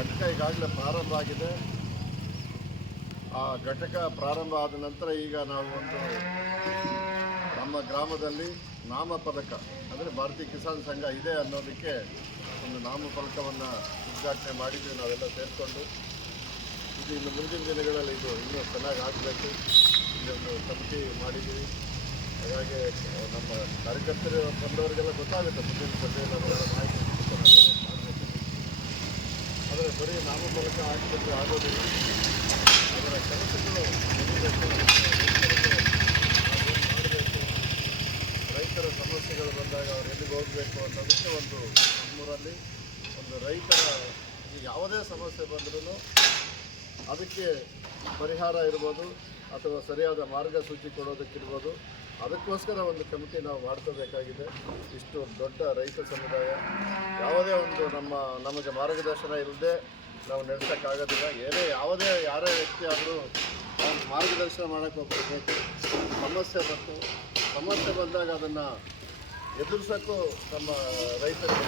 ಘಟಕ ಈಗಾಗಲೇ ಪ್ರಾರಂಭ ಆಗಿದೆ. ಆ ಘಟಕ ಪ್ರಾರಂಭ ಆದ ನಂತರ ಈಗ ನಾವು ನಮ್ಮ ಗ್ರಾಮದಲ್ಲಿ ನಾಮಫಲಕ ಅಂದರೆ ಭಾರತೀಯ ಕಿಸಾನ್ ಸಂಘ ಇದೆ ಅನ್ನೋದಕ್ಕೆ ಒಂದು ನಾಮಫಲಕವನ್ನು ಉದ್ಘಾಟನೆ ಮಾಡಿದ್ವಿ ನಾವೆಲ್ಲ ಸೇರಿಕೊಂಡು. ಇದು ಇನ್ನು ಮುಂದಿನ ದಿನಗಳಲ್ಲಿ ಇದು ಇನ್ನೂ ಚೆನ್ನಾಗಿ ಆಗಬೇಕು. ಇಲ್ಲೊಂದು ಕಮಿಟಿ ಮಾಡಿದ್ದೀವಿ. ಹಾಗಾಗಿ ನಮ್ಮ ಕಾರ್ಯಕರ್ತರು ಬಂದವರಿಗೆಲ್ಲ ಗೊತ್ತಾಗುತ್ತೆ ಮುಂದಿನ ಸಭೆಯಲ್ಲಿ ಅವರೆಲ್ಲ ಮಾಹಿತಿ ಮಾಡಬೇಕು. ಆದರೆ ಬರೀ ನಾಮಫಲಕ ಹಾಕಿದ್ರೆ ಆಗೋದಿಲ್ಲ. ಅದರ ಕೆಲಸಗಳು ಮಾಡಬೇಕು. ರೈತರ ಸಮಸ್ಯೆಗಳು ಬಂದಾಗ ಅವ್ರು ಎಲ್ಲಿಗೆ ಹೋಗಬೇಕು ಅನ್ನೋದಕ್ಕೆ ನಮ್ಮೂರಲ್ಲಿ ಒಂದು ರೈತರ ಯಾವುದೇ ಸಮಸ್ಯೆ ಬಂದ್ರೂ ಅದಕ್ಕೆ ಪರಿಹಾರ ಇರ್ಬೋದು ಅಥವಾ ಸರಿಯಾದ ಮಾರ್ಗಸೂಚಿ ಕೊಡೋದಕ್ಕಿರ್ಬೋದು, ಅದಕ್ಕೋಸ್ಕರ ಒಂದು ಕಮಿಟಿ ನಾವು ಮಾಡ್ಕೋಬೇಕಾಗಿದೆ. ಇಷ್ಟು ದೊಡ್ಡ ರೈತ ಸಮುದಾಯ ಯಾವುದೇ ನಮಗೆ ಮಾರ್ಗದರ್ಶನ ಇಲ್ಲದೆ ನಾವು ನಡೆಸೋಕ್ಕಾಗೋದಿಲ್ಲ. ಯಾರೇ ವ್ಯಕ್ತಿ ಆದರೂ ಮಾರ್ಗದರ್ಶನ ಮಾಡೋಕ್ಕೆ ಹೋಗಬೇಕು. ಸಮಸ್ಯೆ ಬಂದಾಗ ಅದನ್ನು ಎದುರಿಸೋಕ್ಕೂ ನಮ್ಮ ರೈತರಿಗೆ